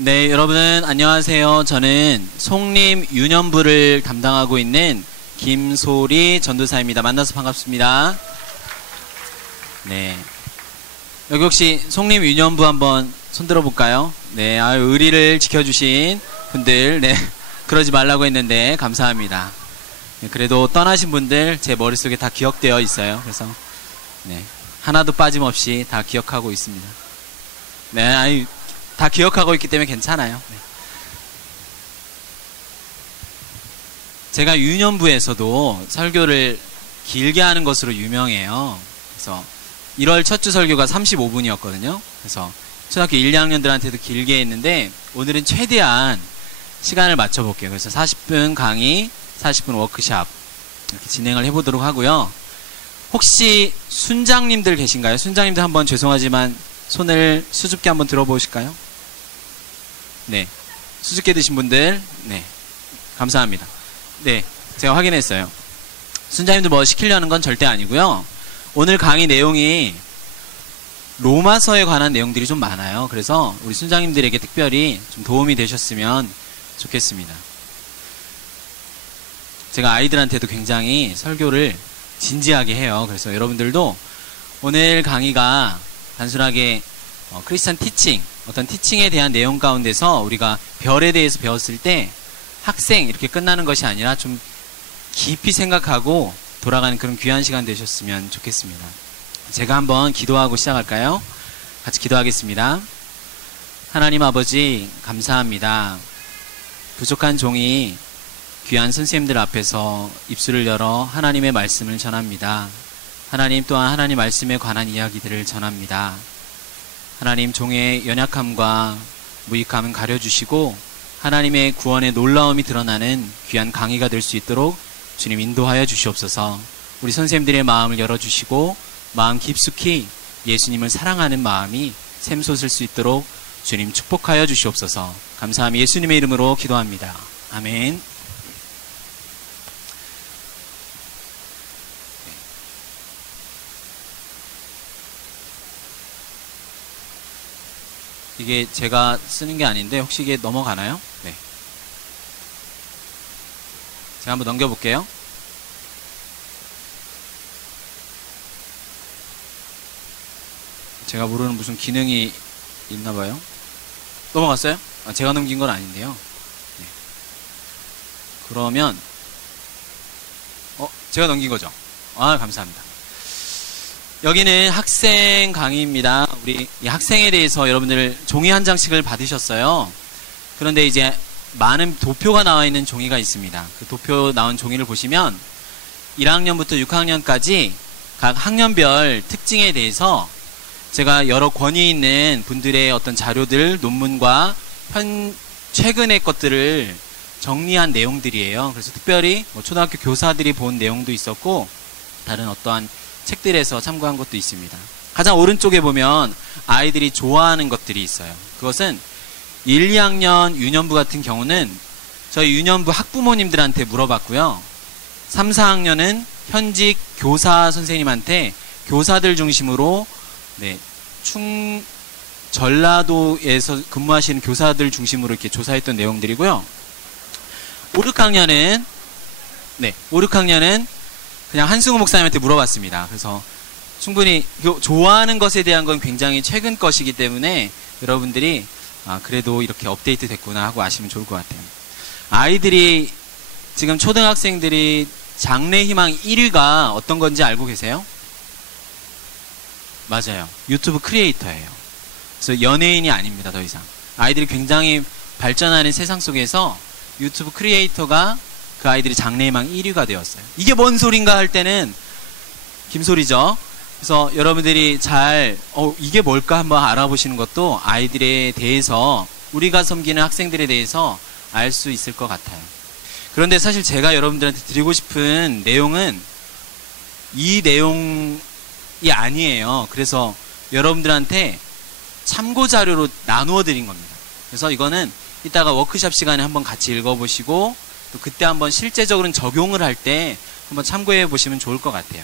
네, 여러분 안녕하세요. 저는 송림 유년부를 담당하고 있는 김소리 전도사입니다. 만나서 반갑습니다. 네, 여기 혹시 송림 유년부 한번 손들어 볼까요? 네, 의리를 지켜주신 분들, 네, 그러지 말라고 했는데 감사합니다. 네, 그래도 떠나신 분들 제 머릿속에 다 기억되어 있어요. 그래서 네, 하나도 빠짐없이 다 기억하고 있습니다. 네, 다 기억하고 있기 때문에 괜찮아요. 네. 제가 유년부에서도 설교를 길게 하는 것으로 유명해요. 그래서 1월 첫 주 설교가 35분이었거든요. 그래서 초등학교 1, 2학년들한테도 길게 했는데 오늘은 최대한 시간을 맞춰볼게요. 그래서 40분 강의, 40분 워크샵 이렇게 진행을 해보도록 하고요. 혹시 순장님들 계신가요? 순장님들 한번 죄송하지만 손을 수줍게 한번 들어보실까요? 네, 수줍게 드신 분들, 네, 감사합니다. 네, 제가 확인했어요. 순장님들 뭐 시키려는 건 절대 아니고요. 오늘 강의 내용이 로마서에 관한 내용들이 좀 많아요. 그래서 우리 순장님들에게 특별히 좀 도움이 되셨으면 좋겠습니다. 제가 아이들한테도 굉장히 설교를 진지하게 해요. 그래서 여러분들도 오늘 강의가 단순하게 크리스찬 티칭, 어떤 티칭에 대한 내용 가운데서 우리가 별에 대해서 배웠을 때 학생 이렇게 끝나는 것이 아니라 좀 깊이 생각하고 돌아가는 그런 귀한 시간 되셨으면 좋겠습니다. 제가 한번 기도하고 시작할까요? 같이 기도하겠습니다. 하나님 아버지 감사합니다. 부족한 종이 귀한 선생님들 앞에서 입술을 열어 하나님의 말씀을 전합니다. 하나님 또한 하나님 말씀에 관한 이야기들을 전합니다. 하나님 종의 연약함과 무익함은 가려주시고 하나님의 구원의 놀라움이 드러나는 귀한 강의가 될 수 있도록 주님 인도하여 주시옵소서. 우리 선생님들의 마음을 열어주시고 마음 깊숙이 예수님을 사랑하는 마음이 샘솟을 수 있도록 주님 축복하여 주시옵소서. 감사하며 예수님의 이름으로 기도합니다. 아멘. 이게 제가 쓰는 게 아닌데 혹시 이게 넘어가나요? 네. 제가 한번 넘겨볼게요. 제가 모르는 무슨 기능이 있나봐요. 넘어갔어요? 제가 넘긴 건 아닌데요. 네. 그러면 제가 넘긴 거죠? 감사합니다. 여기는 학생 강의입니다. 우리 이 학생에 대해서 여러분들 종이 한 장씩을 받으셨어요. 그런데 이제 많은 도표가 나와 있는 종이가 있습니다. 그 도표 나온 종이를 보시면 1학년부터 6학년까지 각 학년별 특징에 대해서 제가 여러 권위 있는 분들의 어떤 자료들, 논문과 최근의 것들을 정리한 내용들이에요. 그래서 특별히 초등학교 교사들이 본 내용도 있었고 다른 어떠한 책들에서 참고한 것도 있습니다. 가장 오른쪽에 보면 아이들이 좋아하는 것들이 있어요. 그것은 1, 2학년 유년부 같은 경우는 저희 유년부 학부모님들한테 물어봤고요. 3, 4학년은 현직 교사 선생님한테 교사들 중심으로 전라도에서 근무하시는 교사들 중심으로 이렇게 조사했던 내용들이고요. 5, 6학년은 그냥 한승우 목사님한테 물어봤습니다. 그래서 충분히 좋아하는 것에 대한 건 굉장히 최근 것이기 때문에 여러분들이 그래도 이렇게 업데이트 됐구나 하고 아시면 좋을 것 같아요. 아이들이 지금 초등학생들이 장래희망 1위가 어떤 건지 알고 계세요? 맞아요. 유튜브 크리에이터예요. 그래서 연예인이 아닙니다. 더 이상. 아이들이 굉장히 발전하는 세상 속에서 유튜브 크리에이터가 그 아이들이 장래희망 1위가 되었어요. 이게 뭔 소린가 할 때는 김소리죠. 그래서 여러분들이 이게 뭘까 한번 알아보시는 것도 아이들에 대해서 우리가 섬기는 학생들에 대해서 알 수 있을 것 같아요. 그런데 사실 제가 여러분들한테 드리고 싶은 내용은 이 내용이 아니에요. 그래서 여러분들한테 참고 자료로 나누어 드린 겁니다. 그래서 이거는 이따가 워크샵 시간에 한번 같이 읽어보시고 또 그때 한번 실제적으로 적용을 할 때 한번 참고해 보시면 좋을 것 같아요.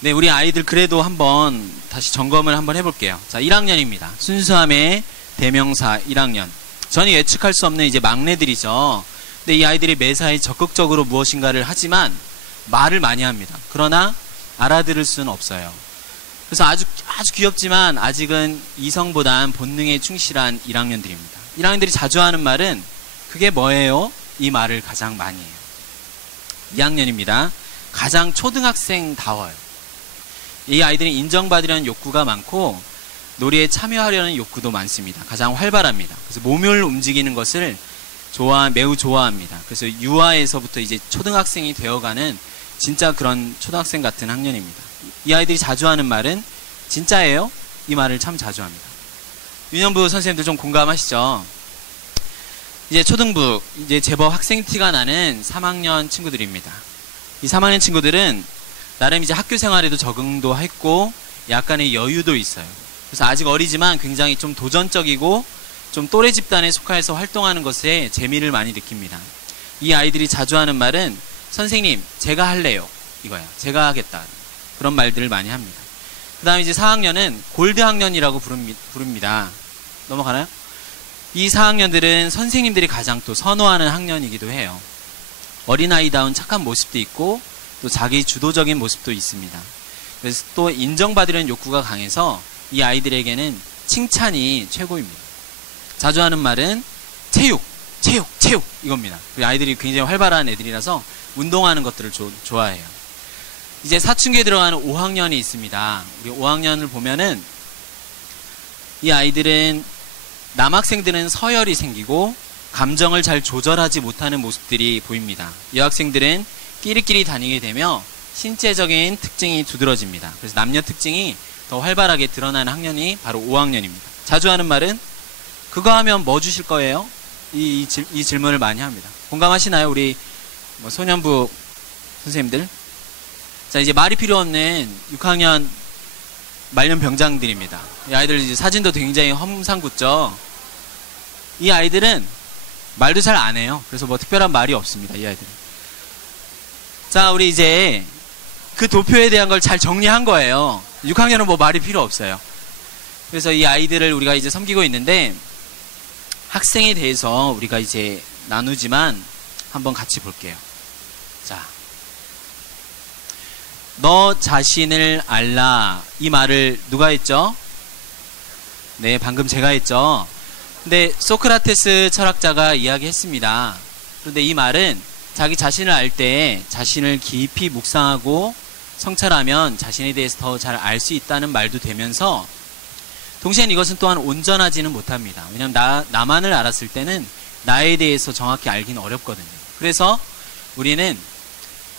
네, 우리 아이들 그래도 한번 다시 점검을 한번 해볼게요. 자, 1학년입니다. 순수함의 대명사 1학년. 전혀 예측할 수 없는 이제 막내들이죠. 근데 이 아이들이 매사에 적극적으로 무엇인가를 하지만 말을 많이 합니다. 그러나 알아들을 수는 없어요. 그래서 아주 귀엽지만 아직은 이성보단 본능에 충실한 1학년들입니다. 1학년들이 자주 하는 말은 그게 뭐예요? 이 말을 가장 많이 해요. 2학년입니다. 가장 초등학생다워요. 이 아이들은 인정받으려는 욕구가 많고 놀이에 참여하려는 욕구도 많습니다. 가장 활발합니다. 그래서 몸을 움직이는 것을 매우 좋아합니다. 그래서 유아에서부터 이제 초등학생이 되어가는 진짜 그런 초등학생 같은 학년입니다. 이 아이들이 자주 하는 말은 진짜예요? 이 말을 참 자주 합니다. 유년부 선생님들 좀 공감하시죠? 이제 초등부, 이제 제법 학생 티가 나는 3학년 친구들입니다. 이 3학년 친구들은 나름 이제 학교 생활에도 적응도 했고 약간의 여유도 있어요. 그래서 아직 어리지만 굉장히 좀 도전적이고 좀 또래 집단에 속하여서 활동하는 것에 재미를 많이 느낍니다. 이 아이들이 자주 하는 말은 선생님, 제가 할래요. 이거야. 제가 하겠다. 그런 말들을 많이 합니다. 그 다음에 이제 4학년은 골드 학년이라고 부릅니다. 넘어가나요? 이 4학년들은 선생님들이 가장 또 선호하는 학년이기도 해요. 어린아이다운 착한 모습도 있고 또 자기 주도적인 모습도 있습니다. 그래서 또 인정받으려는 욕구가 강해서 이 아이들에게는 칭찬이 최고입니다. 자주 하는 말은 체육 이겁니다. 아이들이 굉장히 활발한 애들이라서 운동하는 것들을 좋아해요. 이제 사춘기에 들어가는 5학년이 있습니다. 우리 5학년을 보면은 이 아이들은 남학생들은 서열이 생기고 감정을 잘 조절하지 못하는 모습들이 보입니다. 여학생들은 끼리끼리 다니게 되며 신체적인 특징이 두드러집니다. 그래서 남녀 특징이 더 활발하게 드러나는 학년이 바로 5학년입니다. 자주 하는 말은 그거 하면 뭐 주실 거예요? 이 질문을 많이 합니다. 공감하시나요? 우리 소년부 선생님들? 자, 이제 말이 필요 없는 6학년 말년 병장들입니다. 이 아이들 이제 사진도 굉장히 험상궂죠. 이 아이들은 말도 잘 안 해요. 그래서 뭐 특별한 말이 없습니다. 이 아이들은. 자, 우리 이제 그 도표에 대한 걸 잘 정리한 거예요. 6학년은 뭐 말이 필요 없어요. 그래서 이 아이들을 우리가 이제 섬기고 있는데 학생에 대해서 우리가 이제 나누지만 한번 같이 볼게요. 자, 너 자신을 알라. 이 말을 누가 했죠? 네, 방금 제가 했죠. 근데 소크라테스 철학자가 이야기했습니다. 그런데 이 말은 자기 자신을 알 때 자신을 깊이 묵상하고 성찰하면 자신에 대해서 더 잘 알 수 있다는 말도 되면서 동시에 이것은 또한 온전하지는 못합니다. 왜냐하면 나만을 알았을 때는 나에 대해서 정확히 알기는 어렵거든요. 그래서 우리는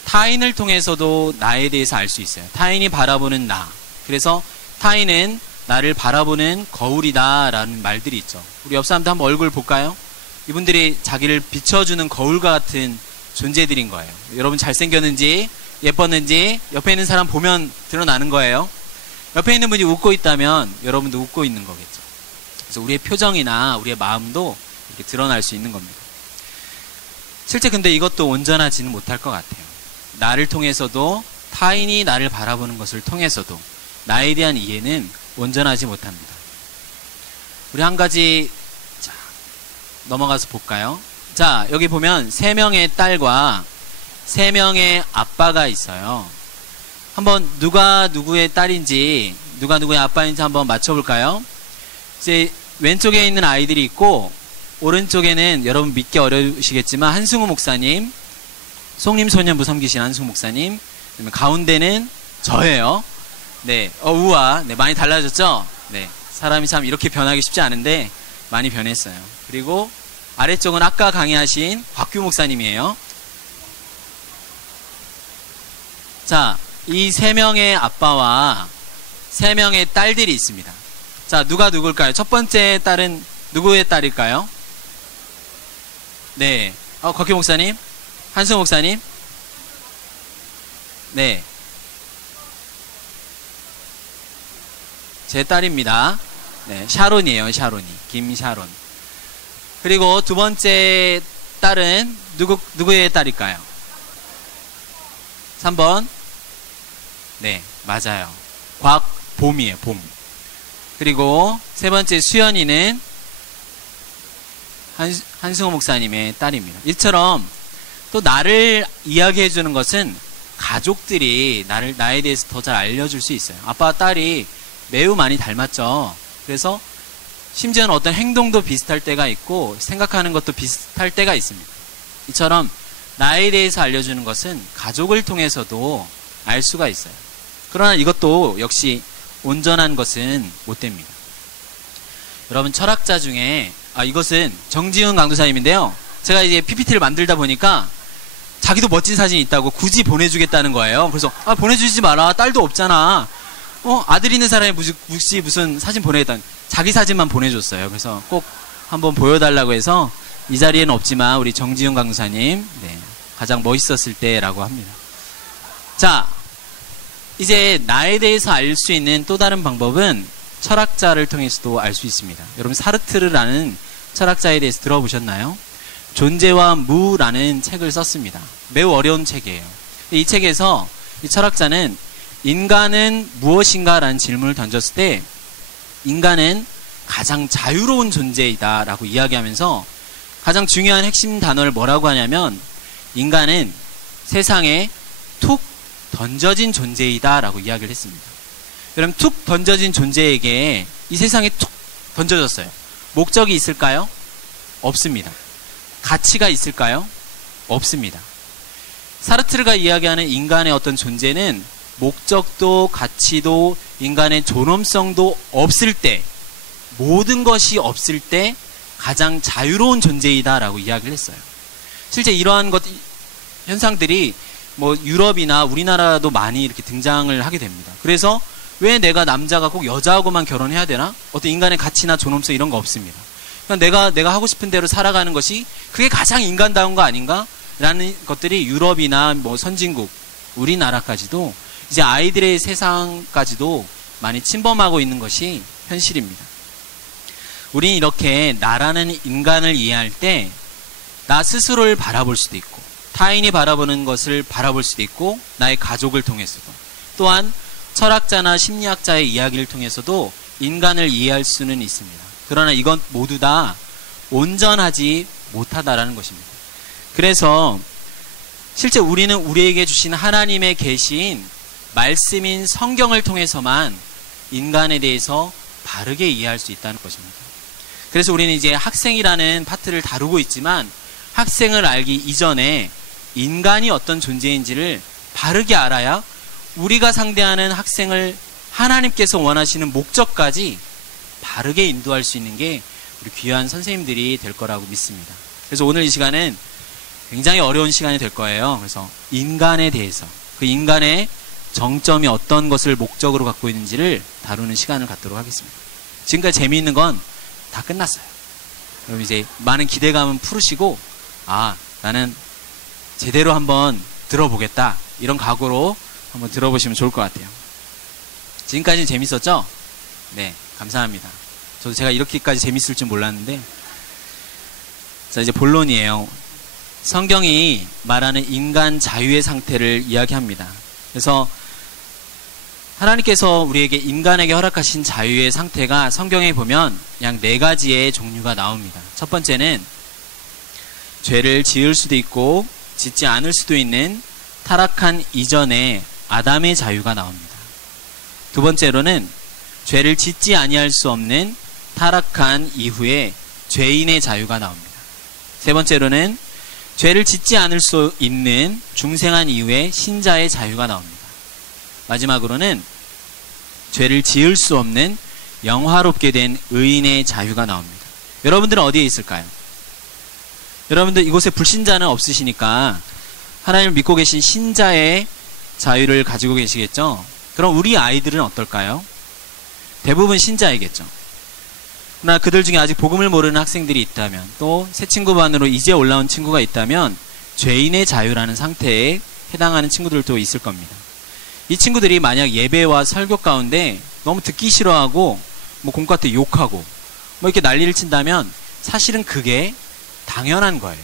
타인을 통해서도 나에 대해서 알 수 있어요. 타인이 바라보는 나. 그래서 타인은 나를 바라보는 거울이다 라는 말들이 있죠. 우리 옆 사람도 한번 얼굴 볼까요? 이분들이 자기를 비춰주는 거울과 같은 존재들인 거예요. 여러분 잘생겼는지 예뻤는지 옆에 있는 사람 보면 드러나는 거예요. 옆에 있는 분이 웃고 있다면 여러분도 웃고 있는 거겠죠. 그래서 우리의 표정이나 우리의 마음도 이렇게 드러날 수 있는 겁니다. 실제 근데 이것도 온전하지는 못할 것 같아요. 나를 통해서도 타인이 나를 바라보는 것을 통해서도 나에 대한 이해는 온전하지 못합니다. 우리 한 가지 자, 넘어가서 볼까요? 자, 여기 보면 3명의 딸과 3명의 아빠가 있어요. 한번 누가 누구의 딸인지 누가 누구의 아빠인지 한번 맞춰볼까요? 이제 왼쪽에 있는 아이들이 있고 오른쪽에는 여러분 믿기 어려우시겠지만 한승우 목사님, 송림소년부 섬기신 한승우 목사님, 가운데는 저예요. 네, 우와, 네, 많이 달라졌죠? 네, 사람이 참 이렇게 변하기 쉽지 않은데 많이 변했어요. 그리고 아래쪽은 아까 강의하신 곽규 목사님이에요. 자, 이 3명의 아빠와 3명의 딸들이 있습니다. 자, 누가 누굴까요? 첫 번째 딸은 누구의 딸일까요? 네, 곽규 목사님, 한승우 목사님, 네, 제 딸입니다. 네, 샤론이에요. 샤론이, 김샤론. 그리고 두 번째 딸은 누구의 딸일까요? 3번. 네, 맞아요. 곽봄이에요. 봄. 그리고 세 번째 수연이는 한승호 목사님의 딸입니다. 이처럼 또 나를 이야기해 주는 것은 가족들이 나에 대해서 더 잘 알려줄 수 있어요. 아빠와 딸이 매우 많이 닮았죠. 그래서 심지어는 어떤 행동도 비슷할 때가 있고 생각하는 것도 비슷할 때가 있습니다. 이처럼 나에 대해서 알려주는 것은 가족을 통해서도 알 수가 있어요. 그러나 이것도 역시 온전한 것은 못 됩니다. 여러분, 철학자 중에 이것은 정지훈 강도사님인데요. 제가 이제 PPT를 만들다 보니까 자기도 멋진 사진이 있다고 굳이 보내주겠다는 거예요. 그래서 보내주지 마라. 딸도 없잖아. 아들 있는 사람이 무슨 사진 보내겠다는, 자기 사진만 보내줬어요. 그래서 꼭 한번 보여달라고 해서 이 자리에는 없지만 우리 정지훈 강도사님, 네, 가장 멋있었을 때라고 합니다. 자, 이제 나에 대해서 알 수 있는 또 다른 방법은 철학자를 통해서도 알 수 있습니다. 여러분, 사르트르라는 철학자에 대해서 들어보셨나요? 존재와 무라는 책을 썼습니다. 매우 어려운 책이에요. 이 책에서 이 철학자는 인간은 무엇인가 라는 질문을 던졌을 때 인간은 가장 자유로운 존재이다 라고 이야기하면서 가장 중요한 핵심 단어를 뭐라고 하냐면 인간은 세상에 툭 던져진 존재이다 라고 이야기를 했습니다. 여러분, 툭 던져진 존재에게 이 세상에 툭 던져졌어요. 목적이 있을까요? 없습니다. 가치가 있을까요? 없습니다. 사르트르가 이야기하는 인간의 어떤 존재는 목적도 가치도 인간의 존엄성도 없을 때, 모든 것이 없을 때 가장 자유로운 존재이다 라고 이야기를 했어요. 실제 이러한 현상들이 유럽이나 우리나라도 많이 이렇게 등장을 하게 됩니다. 그래서 왜 내가 남자가 꼭 여자하고만 결혼해야 되나? 어떤 인간의 가치나 존엄성 이런 거 없습니다. 그냥 내가 하고 싶은 대로 살아가는 것이 그게 가장 인간다운 거 아닌가? 라는 것들이 유럽이나 선진국, 우리나라까지도 이제 아이들의 세상까지도 많이 침범하고 있는 것이 현실입니다. 우리는 이렇게 나라는 인간을 이해할 때 나 스스로를 바라볼 수도 있고 타인이 바라보는 것을 바라볼 수도 있고 나의 가족을 통해서도 또한 철학자나 심리학자의 이야기를 통해서도 인간을 이해할 수는 있습니다. 그러나 이건 모두 다 온전하지 못하다라는 것입니다. 그래서 실제 우리는 우리에게 주신 하나님의 계시인 말씀인 성경을 통해서만 인간에 대해서 바르게 이해할 수 있다는 것입니다. 그래서 우리는 이제 학생이라는 파트를 다루고 있지만 학생을 알기 이전에 인간이 어떤 존재인지를 바르게 알아야 우리가 상대하는 학생을 하나님께서 원하시는 목적까지 바르게 인도할 수 있는 게 우리 귀한 선생님들이 될 거라고 믿습니다. 그래서 오늘 이 시간은 굉장히 어려운 시간이 될 거예요. 그래서 인간에 대해서, 그 인간의 정점이 어떤 것을 목적으로 갖고 있는지를 다루는 시간을 갖도록 하겠습니다. 지금까지 재미있는 건 다 끝났어요. 그럼 이제 많은 기대감은 풀으시고 나는 제대로 한번 들어보겠다, 이런 각오로 한번 들어보시면 좋을 것 같아요. 지금까지는 재밌었죠? 네, 감사합니다. 저도 제가 이렇게까지 재밌을 줄 몰랐는데. 자, 이제 본론이에요. 성경이 말하는 인간 자유의 상태를 이야기합니다. 그래서 하나님께서 우리에게 인간에게 허락하신 자유의 상태가 성경에 보면 약 4가지의 종류가 나옵니다. 첫 번째는 죄를 지을 수도 있고 짓지 않을 수도 있는 타락한 이전의 아담의 자유가 나옵니다. 두 번째로는 죄를 짓지 아니할 수 없는 타락한 이후에 죄인의 자유가 나옵니다. 세 번째로는 죄를 짓지 않을 수 있는 중생한 이후에 신자의 자유가 나옵니다. 마지막으로는 죄를 지을 수 없는 영화롭게 된 의인의 자유가 나옵니다. 여러분들은 어디에 있을까요? 여러분들 이곳에 불신자는 없으시니까 하나님을 믿고 계신 신자의 자유를 가지고 계시겠죠? 그럼 우리 아이들은 어떨까요? 대부분 신자이겠죠. 그러나 그들 중에 아직 복음을 모르는 학생들이 있다면, 또 새 친구 반으로 이제 올라온 친구가 있다면 죄인의 자유라는 상태에 해당하는 친구들도 있을 겁니다. 이 친구들이 만약 예배와 설교 가운데 너무 듣기 싫어하고 공과 때 욕하고 이렇게 난리를 친다면 사실은 그게 당연한 거예요.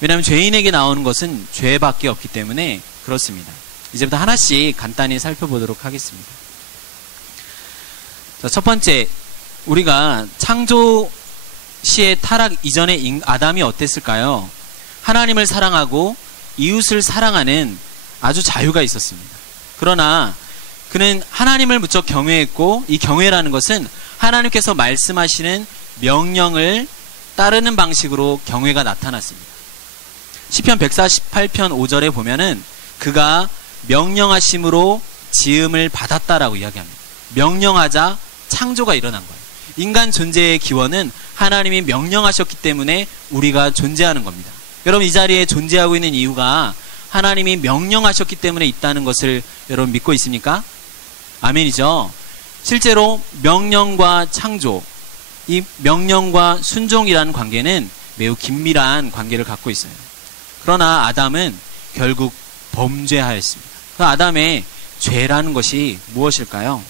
왜냐하면 죄인에게 나오는 것은 죄밖에 없기 때문에 그렇습니다. 이제부터 하나씩 간단히 살펴보도록 하겠습니다. 자, 첫 번째, 우리가 당시의 타락 이전의 아담이 어땠을까요? 하나님을 사랑하고 이웃을 사랑하는 아주 자유가 있었습니다. 그러나 그는 하나님을 무척 경외했고, 이 경외라는 것은 하나님께서 말씀하시는 명령을 따르는 방식으로 경외가 나타났습니다. 시편 148편 5절에 보면은 그가 명령하심으로 지음을 받았다라고 이야기합니다. 명령하자 창조가 일어난 거예요. 인간 존재의 기원은 하나님이 명령하셨기 때문에 우리가 존재하는 겁니다. 여러분, 이 자리에 존재하고 있는 이유가 하나님이 명령하셨기 때문에 있다는 것을 여러분 믿고 있습니까? 아멘이죠. 실제로 명령과 창조, 이 명령과 순종이라는 관계는 매우 긴밀한 관계를 갖고 있어요. 그러나 아담은 결국 범죄하였습니다. 그 아담의 죄라는 것이 무엇일까요?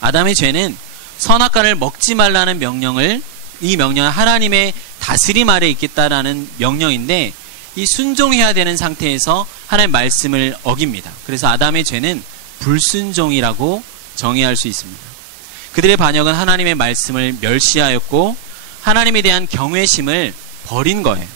아담의 죄는 선악과를 먹지 말라는 명령을, 이 명령은 하나님의 다스림 아래 있겠다라는 명령인데, 이 순종해야 되는 상태에서 하나님의 말씀을 어깁니다. 그래서 아담의 죄는 불순종이라고 정의할 수 있습니다. 그들의 반역은 하나님의 말씀을 멸시하였고 하나님에 대한 경외심을 버린 거예요.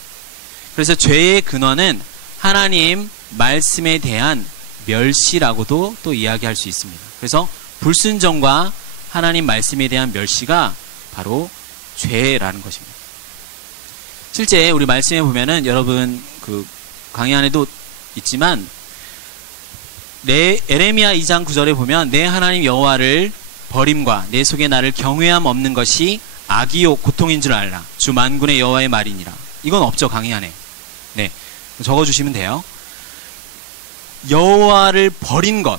그래서 죄의 근원은 하나님 말씀에 대한 멸시라고도 또 이야기할 수 있습니다. 그래서 불순종과 하나님 말씀에 대한 멸시가 바로 죄라는 것입니다. 실제 우리 말씀에 보면은 여러분 그 강의 안에도 있지만 에레미야 2장 9절에 보면 내 하나님 여호와를 버림과 내 속에 나를 경외함 없는 것이 악이요 고통인 줄 알라. 주 만군의 여호와의 말이니라. 이건 없죠, 강의 안에. 네, 적어주시면 돼요. 여호와를 버린 것,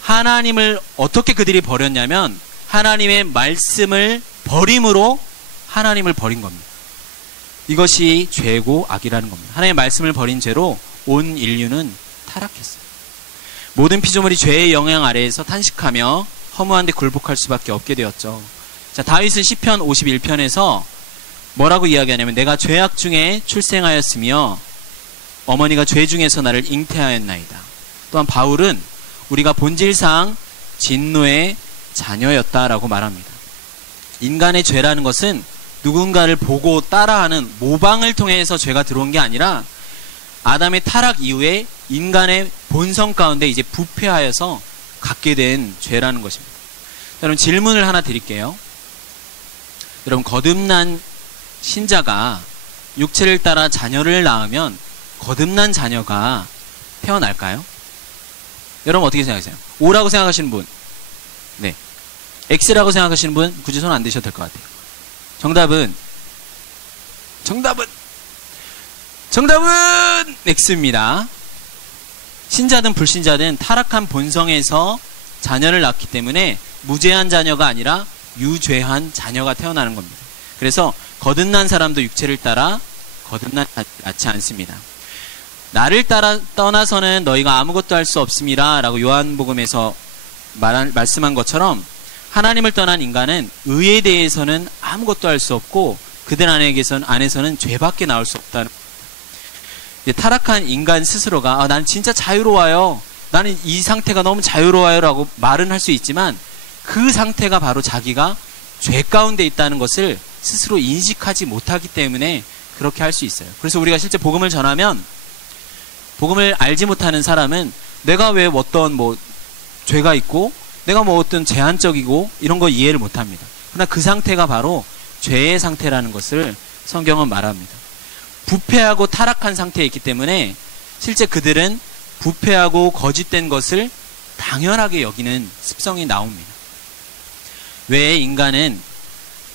하나님을 어떻게 그들이 버렸냐면 하나님의 말씀을 버림으로 하나님을 버린 겁니다. 이것이 죄고 악이라는 겁니다. 하나님의 말씀을 버린 죄로 온 인류는 타락했어요. 모든 피조물이 죄의 영향 아래에서 탄식하며 허무한 데 굴복할 수밖에 없게 되었죠. 자, 다윗은 시편 51편에서 뭐라고 이야기하냐면 내가 죄악 중에 출생하였으며 어머니가 죄 중에서 나를 잉태하였나이다. 또한 바울은 우리가 본질상 진노의 자녀였다라고 말합니다. 인간의 죄라는 것은 누군가를 보고 따라하는 모방을 통해서 죄가 들어온 게 아니라 아담의 타락 이후에 인간의 본성 가운데 이제 부패하여서 갖게 된 죄라는 것입니다. 여러분, 질문을 하나 드릴게요. 여러분, 거듭난 신자가 육체를 따라 자녀를 낳으면 거듭난 자녀가 태어날까요? 여러분 어떻게 생각하세요? O라고 생각하시는 분? 네. X라고 생각하시는 분? 굳이 손 안 드셔도 될 것 같아요. 정답은 X입니다. 신자든 불신자든 타락한 본성에서 자녀를 낳기 때문에 무죄한 자녀가 아니라 유죄한 자녀가 태어나는 겁니다. 그래서 거듭난 사람도 육체를 따라 거듭난 자녀를 낳지 않습니다. 나를 따라 떠나서는 너희가 아무것도 할 수 없음이라 라고 요한복음에서 말씀한 것처럼 하나님을 떠난 인간은 의에 대해서는 아무것도 할 수 없고 그들 안에서는 죄밖에 나올 수 없다는 타락한 인간 스스로가 나는 진짜 자유로워요. 나는 이 상태가 너무 자유로워요 라고 말은 할 수 있지만 그 상태가 바로 자기가 죄 가운데 있다는 것을 스스로 인식하지 못하기 때문에 그렇게 할 수 있어요. 그래서 우리가 실제 복음을 전하면 복음을 알지 못하는 사람은 내가 왜 어떤 죄가 있고 내가 어떤 제한적이고 이런 거 이해를 못합니다. 그러나 그 상태가 바로 죄의 상태라는 것을 성경은 말합니다. 부패하고 타락한 상태에 있기 때문에 실제 그들은 부패하고 거짓된 것을 당연하게 여기는 습성이 나옵니다. 왜 인간은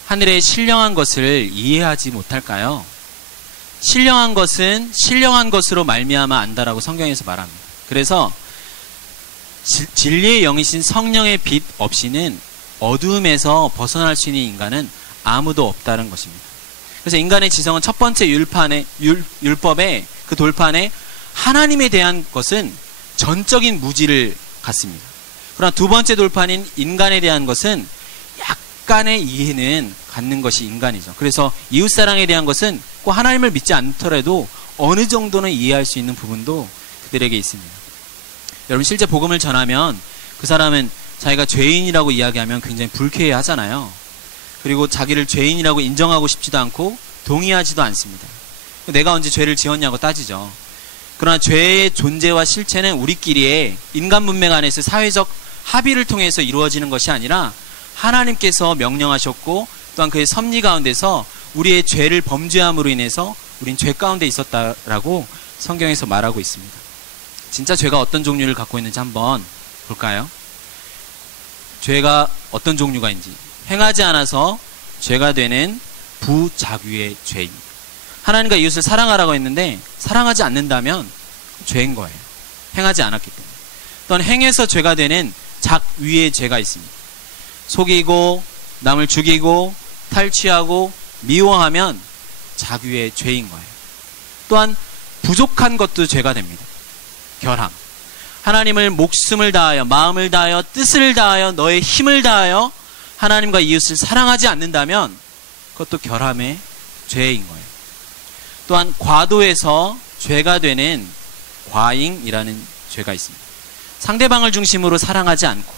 하늘의 신령한 것을 이해하지 못할까요? 신령한 것은 신령한 것으로 말미암아 안다라고 성경에서 말합니다. 그래서 진리의 영이신 성령의 빛 없이는 어두움에서 벗어날 수 있는 인간은 아무도 없다는 것입니다. 그래서 인간의 지성은 첫 번째 율법의 그 돌판에 하나님에 대한 것은 전적인 무지를 갖습니다. 그러나 두 번째 돌판인 인간에 대한 것은 약간의 이해는 갖는 것이 인간이죠. 그래서 이웃사랑에 대한 것은 꼭 하나님을 믿지 않더라도 어느 정도는 이해할 수 있는 부분도 그들에게 있습니다. 여러분, 실제 복음을 전하면 그 사람은 자기가 죄인이라고 이야기하면 굉장히 불쾌해 하잖아요. 그리고 자기를 죄인이라고 인정하고 싶지도 않고 동의하지도 않습니다. 내가 언제 죄를 지었냐고 따지죠. 그러나 죄의 존재와 실체는 우리끼리의 인간 문명 안에서 사회적 합의를 통해서 이루어지는 것이 아니라 하나님께서 명령하셨고 또한 그의 섭리 가운데서 우리의 죄를 범죄함으로 인해서 우린 죄 가운데 있었다라고 성경에서 말하고 있습니다. 진짜 죄가 어떤 종류를 갖고 있는지 한번 볼까요? 죄가 어떤 종류가 있는지. 행하지 않아서 죄가 되는 부작위의 죄입니다. 하나님과 이웃을 사랑하라고 했는데 사랑하지 않는다면 죄인 거예요. 행하지 않았기 때문에. 또한 행해서 죄가 되는 작위의 죄가 있습니다. 속이고 남을 죽이고 탈취하고 미워하면 작위의 죄인 거예요. 또한 부족한 것도 죄가 됩니다. 결함. 하나님을 목숨을 다하여 마음을 다하여 뜻을 다하여 너의 힘을 다하여 하나님과 이웃을 사랑하지 않는다면 그것도 결함의 죄인 거예요. 또한 과도해서 죄가 되는 과잉이라는 죄가 있습니다. 상대방을 중심으로 사랑하지 않고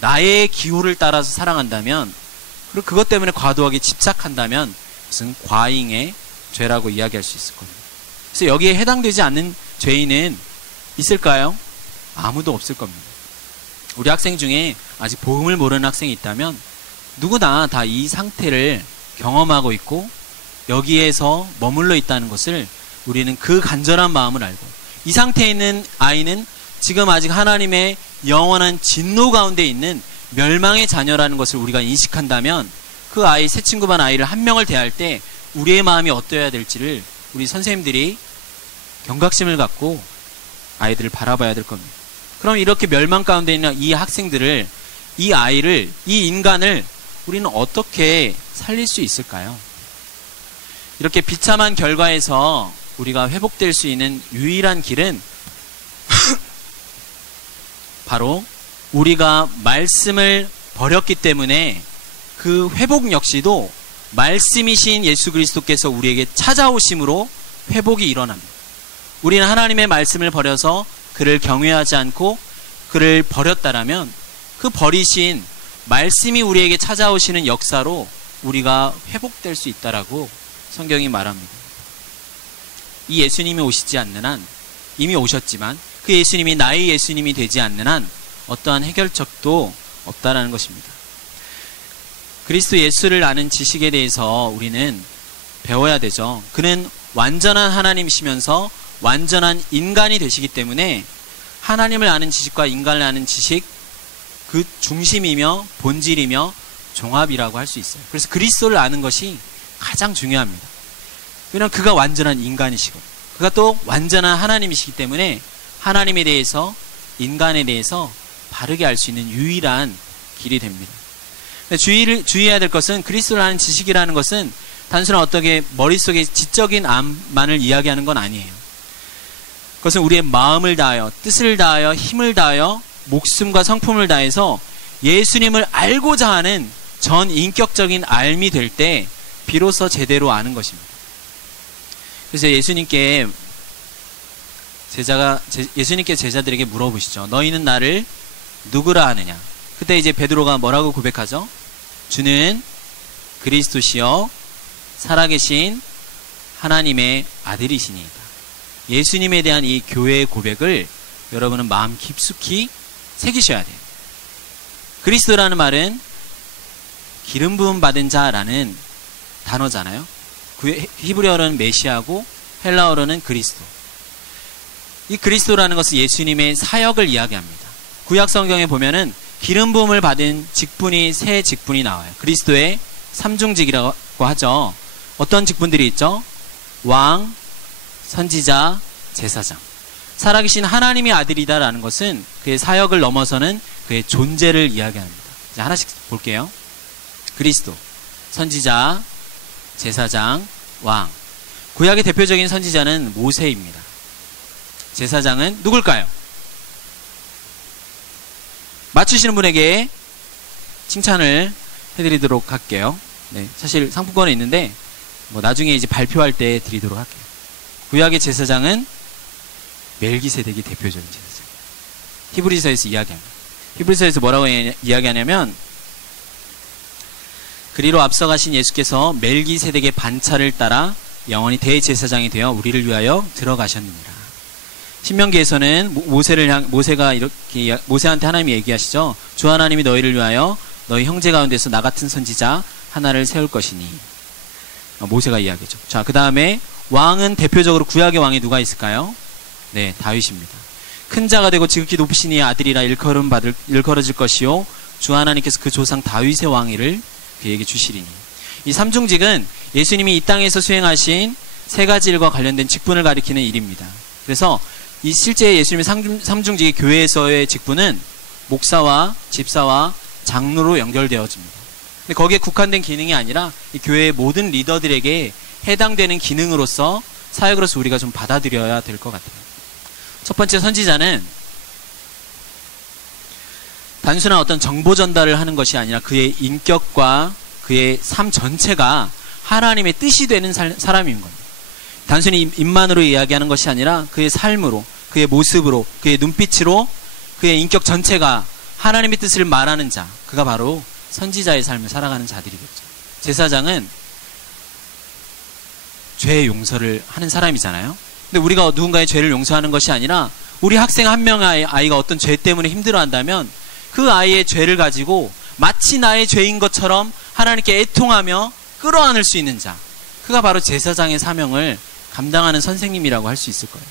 나의 기호를 따라서 사랑한다면 그리고 그것 때문에 과도하게 집착한다면 무슨 과잉의 죄라고 이야기할 수 있을 겁니다. 그래서 여기에 해당되지 않는 죄인은 있을까요? 아무도 없을 겁니다. 우리 학생 중에 아직 복음을 모르는 학생이 있다면 누구나 다 이 상태를 경험하고 있고 여기에서 머물러 있다는 것을 우리는 그 간절한 마음을 알고 이 상태에 있는 아이는 지금 아직 하나님의 영원한 진노 가운데 있는 멸망의 자녀라는 것을 우리가 인식한다면 그 아이, 새 친구 반 아이를 한 명을 대할 때 우리의 마음이 어떠해야 될지를 우리 선생님들이 경각심을 갖고 아이들을 바라봐야 될 겁니다. 그럼 이렇게 멸망 가운데 있는 이 학생들을, 이 아이를, 이 인간을 우리는 어떻게 살릴 수 있을까요? 이렇게 비참한 결과에서 우리가 회복될 수 있는 유일한 길은 바로 우리가 말씀을 버렸기 때문에 그 회복 역시도 말씀이신 예수 그리스도께서 우리에게 찾아오심으로 회복이 일어납니다. 우리는 하나님의 말씀을 버려서 그를 경외하지 않고 그를 버렸다라면 그 버리신 말씀이 우리에게 찾아오시는 역사로 우리가 회복될 수 있다라고 성경이 말합니다. 이 예수님이 오시지 않는 한, 이미 오셨지만 그 예수님이 나의 예수님이 되지 않는 한 어떠한 해결책도 없다라는 것입니다. 그리스도 예수를 아는 지식에 대해서 우리는 배워야 되죠. 그는 완전한 하나님이시면서 완전한 인간이 되시기 때문에 하나님을 아는 지식과 인간을 아는 지식, 그 중심이며 본질이며 종합이라고 할 수 있어요. 그래서 그리스도를 아는 것이 가장 중요합니다. 왜냐하면 그가 완전한 인간이시고 그가 또 완전한 하나님이시기 때문에 하나님에 대해서 인간에 대해서 바르게 알 수 있는 유일한 길이 됩니다. 주의해야 될 것은 그리스도를 아는 지식이라는 것은 단순한 어떻게 머릿속에 지적인 암만을 이야기하는 건 아니에요. 그것은 우리의 마음을 다하여 뜻을 다하여 힘을 다하여 목숨과 성품을 다해서 예수님을 알고자 하는 전 인격적인 알미 될 때 비로소 제대로 아는 것입니다. 그래서 예수님께 제자들에게 물어보시죠. 너희는 나를 누구라 하느냐? 그때 이제 베드로가 뭐라고 고백하죠? 주는 그리스도시요 살아계신 하나님의 아들이시니이다. 예수님에 대한 이 교회의 고백을 여러분은 마음 깊숙이 새기셔야 돼요. 그리스도라는 말은 기름 부음 받은 자라는 단어잖아요. 히브리어로는 메시아고 헬라어로는 그리스도. 이 그리스도라는 것은 예수님의 사역을 이야기합니다. 구약 성경에 보면은 기름 부음을 받은 직분이 세 직분이 나와요. 그리스도의 삼중직이라고 하죠. 어떤 직분들이 있죠? 왕, 선지자, 제사장. 살아계신 하나님의 아들이다라는 것은 그의 사역을 넘어서는 그의 존재를 이야기합니다. 이제 하나씩 볼게요. 그리스도, 선지자, 제사장, 왕. 구약의 대표적인 선지자는 모세입니다. 제사장은 누굴까요? 맞추시는 분에게 칭찬을 해드리도록 할게요. 네, 사실 상품권에 있는데 나중에 이제 발표할 때 드리도록 할게요. 구약의 제사장은 멜기세덱이 대표적인 제사장. 히브리서에서 이야기합니다. 히브리서에서 뭐라고 이야기하냐면 그리로 앞서가신 예수께서 멜기세덱의 반차를 따라 영원히 대제사장이 되어 우리를 위하여 들어가셨느니라. 신명기에서는 모세가 이렇게 모세한테 하나님이 얘기하시죠. 주 하나님이 너희를 위하여 너희 형제 가운데서 나 같은 선지자 하나를 세울 것이니. 모세가 이야기죠. 자, 그 다음에 왕은 대표적으로 구약의 왕이 누가 있을까요? 네, 다윗입니다. 큰 자가 되고 지극히 높으신 이의 아들이라 일컬어질 것이요 주 하나님께서 그 조상 다윗의 왕위를 그에게 주시리니. 이 삼중직은 예수님이 이 땅에서 수행하신 세 가지 일과 관련된 직분을 가리키는 일입니다. 그래서 이 실제 예수님의 삼중직의 교회에서의 직분은 목사와 집사와 장로로 연결되어집니다. 근데 거기에 국한된 기능이 아니라 이 교회의 모든 리더들에게 해당되는 기능으로서 사역으로서 우리가 좀 받아들여야 될 것 같아요. 첫 번째, 선지자는 단순한 어떤 정보 전달을 하는 것이 아니라 그의 인격과 그의 삶 전체가 하나님의 뜻이 되는 사람인 겁니다. 단순히 입만으로 이야기하는 것이 아니라 그의 삶으로, 그의 모습으로, 그의 눈빛으로 그의 인격 전체가 하나님의 뜻을 말하는 자, 그가 바로 선지자의 삶을 살아가는 자들이겠죠. 제사장은 죄의 용서를 하는 사람이잖아요. 근데 우리가 누군가의 죄를 용서하는 것이 아니라 우리 학생 한 명의 아이가 어떤 죄 때문에 힘들어한다면 그 아이의 죄를 가지고 마치 나의 죄인 것처럼 하나님께 애통하며 끌어안을 수 있는 자, 그가 바로 제사장의 사명을 감당하는 선생님이라고 할 수 있을 거예요.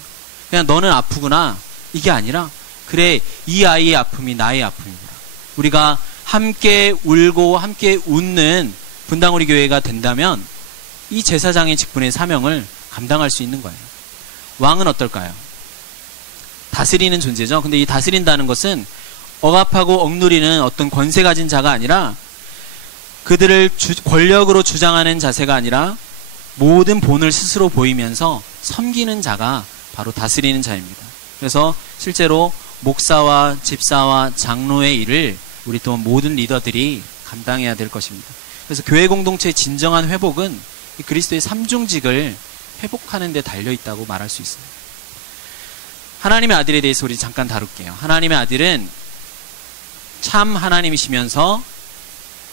그냥 너는 아프구나, 이게 아니라 그래, 이 아이의 아픔이 나의 아픔이구나. 우리가 함께 울고 함께 웃는 분당우리 교회가 된다면 이 제사장의 직분의 사명을 감당할 수 있는 거예요. 왕은 어떨까요? 다스리는 존재죠. 근데 이 다스린다는 것은 억압하고 억누리는 어떤 권세 가진 자가 아니라 그들을 권력으로 주장하는 자세가 아니라 모든 본을 스스로 보이면서 섬기는 자가 바로 다스리는 자입니다. 그래서 실제로 목사와 집사와 장로의 일을 우리 또 모든 리더들이 감당해야 될 것입니다. 그래서 교회 공동체의 진정한 회복은 그리스도의 삼중직을 회복하는 데 달려있다고 말할 수 있어요. 하나님의 아들에 대해서 우리 잠깐 다룰게요. 하나님의 아들은 참 하나님이시면서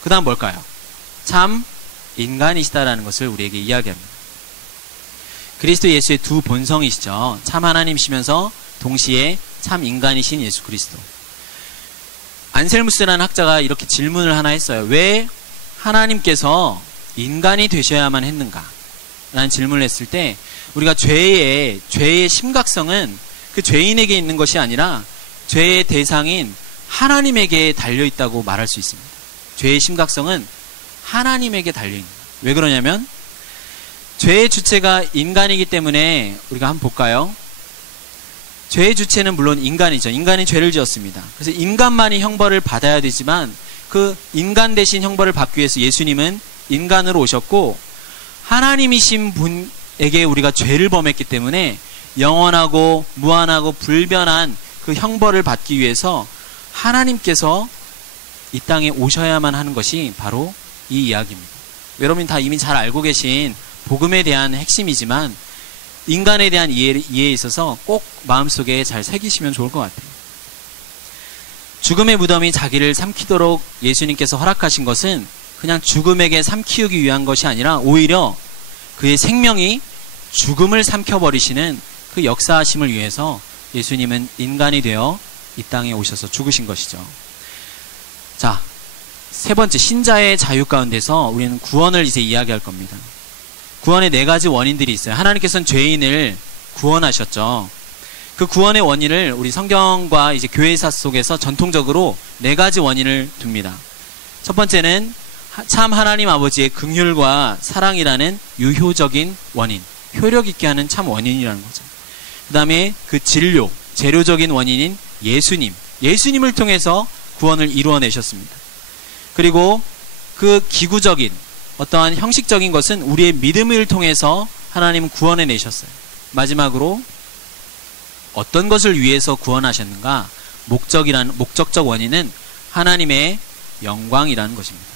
그 다음 뭘까요? 참 인간이시다라는 것을 우리에게 이야기합니다. 그리스도 예수의 두 본성이시죠. 참 하나님이시면서 동시에 참 인간이신 예수 그리스도. 안셀무스라는 학자가 이렇게 질문을 하나 했어요. 왜 하나님께서 인간이 되셔야만 했는가? 라는 질문을 했을 때 우리가 죄의 심각성은 그 죄인에게 있는 것이 아니라 죄의 대상인 하나님에게 달려있다고 말할 수 있습니다. 죄의 심각성은 하나님에게 달려있는 거예요. 왜 그러냐면 죄의 주체가 인간이기 때문에 우리가 한번 볼까요? 죄의 주체는 물론 인간이죠. 인간이 죄를 지었습니다. 그래서 인간만이 형벌을 받아야 되지만 그 인간 대신 형벌을 받기 위해서 예수님은 인간으로 오셨고 하나님이신 분에게 우리가 죄를 범했기 때문에 영원하고 무한하고 불변한 그 형벌을 받기 위해서 하나님께서 이 땅에 오셔야만 하는 것이 바로 이 이야기입니다. 여러분 다 이미 잘 알고 계신 복음에 대한 핵심이지만 인간에 대한 이해에 있어서 꼭 마음속에 잘 새기시면 좋을 것 같아요. 죽음의 무덤이 자기를 삼키도록 예수님께서 허락하신 것은 그냥 죽음에게 삼키우기 위한 것이 아니라 오히려 그의 생명이 죽음을 삼켜버리시는 그 역사하심을 위해서 예수님은 인간이 되어 이 땅에 오셔서 죽으신 것이죠. 자, 세 번째, 신자의 자유 가운데서 우리는 구원을 이제 이야기할 겁니다. 구원의 네 가지 원인들이 있어요. 하나님께서는 죄인을 구원하셨죠. 그 구원의 원인을 우리 성경과 이제 교회사 속에서 전통적으로 네 가지 원인을 둡니다. 첫 번째는 참 하나님 아버지의 긍휼과 사랑이라는 유효적인 원인, 효력 있게 하는 참 원인이라는 거죠. 그 다음에 그 재료적인 원인인 예수님을 통해서 구원을 이루어내셨습니다. 그리고 그 기구적인 어떠한 형식적인 것은 우리의 믿음을 통해서 하나님은 구원해내셨어요. 마지막으로 어떤 것을 위해서 구원하셨는가? 목적적 원인은 하나님의 영광이라는 것입니다.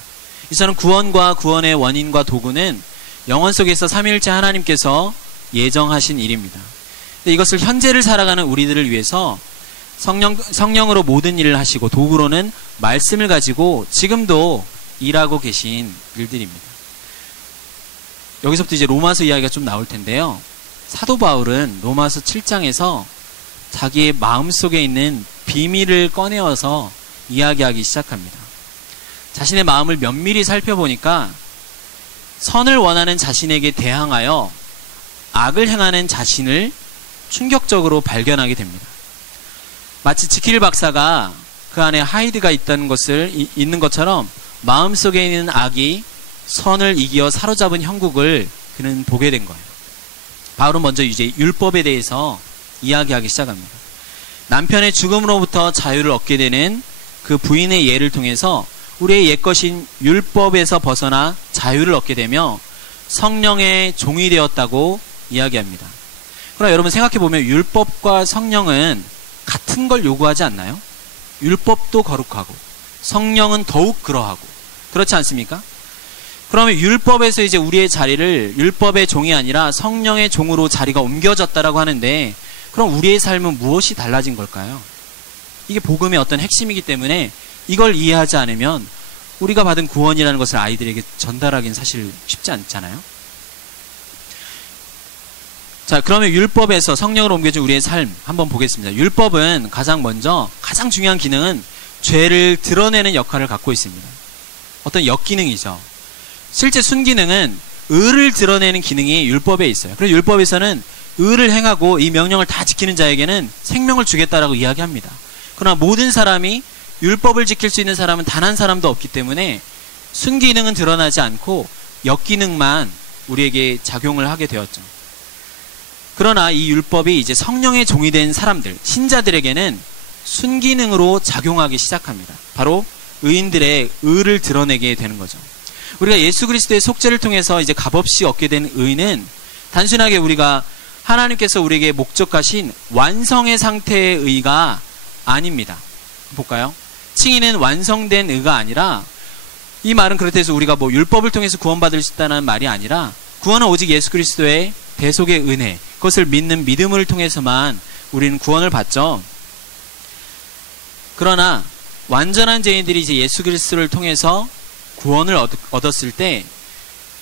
이처럼 구원과 구원의 원인과 도구는 영원 속에서 삼위일체 하나님께서 예정하신 일입니다. 이것을 현재를 살아가는 우리들을 위해서 성령으로 모든 일을 하시고 도구로는 말씀을 가지고 지금도 일하고 계신 일들입니다. 여기서부터 이제 로마서 이야기가 좀 나올 텐데요. 사도 바울은 로마서 7장에서 자기의 마음속에 있는 비밀을 꺼내어서 이야기하기 시작합니다. 자신의 마음을 면밀히 살펴보니까 선을 원하는 자신에게 대항하여 악을 행하는 자신을 충격적으로 발견하게 됩니다. 마치 지킬 박사가 그 안에 하이드가 있는 것처럼 마음속에 있는 악이 선을 이기어 사로잡은 형국을 그는 보게 된 거예요. 바울은 먼저 이제 율법에 대해서 이야기하기 시작합니다. 남편의 죽음으로부터 자유를 얻게 되는 그 부인의 예를 통해서 우리의 옛것인 율법에서 벗어나 자유를 얻게 되며 성령의 종이 되었다고 이야기합니다. 그러나 여러분 생각해보면 율법과 성령은 같은 걸 요구하지 않나요? 율법도 거룩하고 성령은 더욱 그러하고 그렇지 않습니까? 그러면 율법에서 이제 우리의 자리를 율법의 종이 아니라 성령의 종으로 자리가 옮겨졌다라고 하는데 그럼 우리의 삶은 무엇이 달라진 걸까요? 이게 복음의 어떤 핵심이기 때문에 이걸 이해하지 않으면 우리가 받은 구원이라는 것을 아이들에게 전달하기는 사실 쉽지 않잖아요. 자, 그러면 율법에서 성령으로 옮겨진 우리의 삶 한번 보겠습니다. 율법은 가장 중요한 기능은 죄를 드러내는 역할을 갖고 있습니다. 어떤 역기능이죠. 실제 순기능은 의를 드러내는 기능이 율법에 있어요. 그래서 율법에서는 의를 행하고 이 명령을 다 지키는 자에게는 생명을 주겠다라고 이야기합니다. 그러나 모든 사람이 율법을 지킬 수 있는 사람은 단 한 사람도 없기 때문에 순기능은 드러나지 않고 역기능만 우리에게 작용을 하게 되었죠. 그러나 이 율법이 이제 성령의 종이 된 사람들, 신자들에게는 순기능으로 작용하기 시작합니다. 바로 의인들의 의를 드러내게 되는 거죠. 우리가 예수 그리스도의 속죄를 통해서 이제 값없이 얻게 된 의는 단순하게 우리가 하나님께서 우리에게 목적하신 완성의 상태의 의가 아닙니다. 볼까요? 칭의는 완성된 의가 아니라, 이 말은 그렇다 해서 우리가 율법을 통해서 구원받을 수 있다는 말이 아니라, 구원은 오직 예수 그리스도의 대속의 은혜, 그것을 믿는 믿음을 통해서만 우리는 구원을 받죠. 그러나 완전한 죄인들이 이제 예수 그리스도를 통해서 구원을 얻었을 때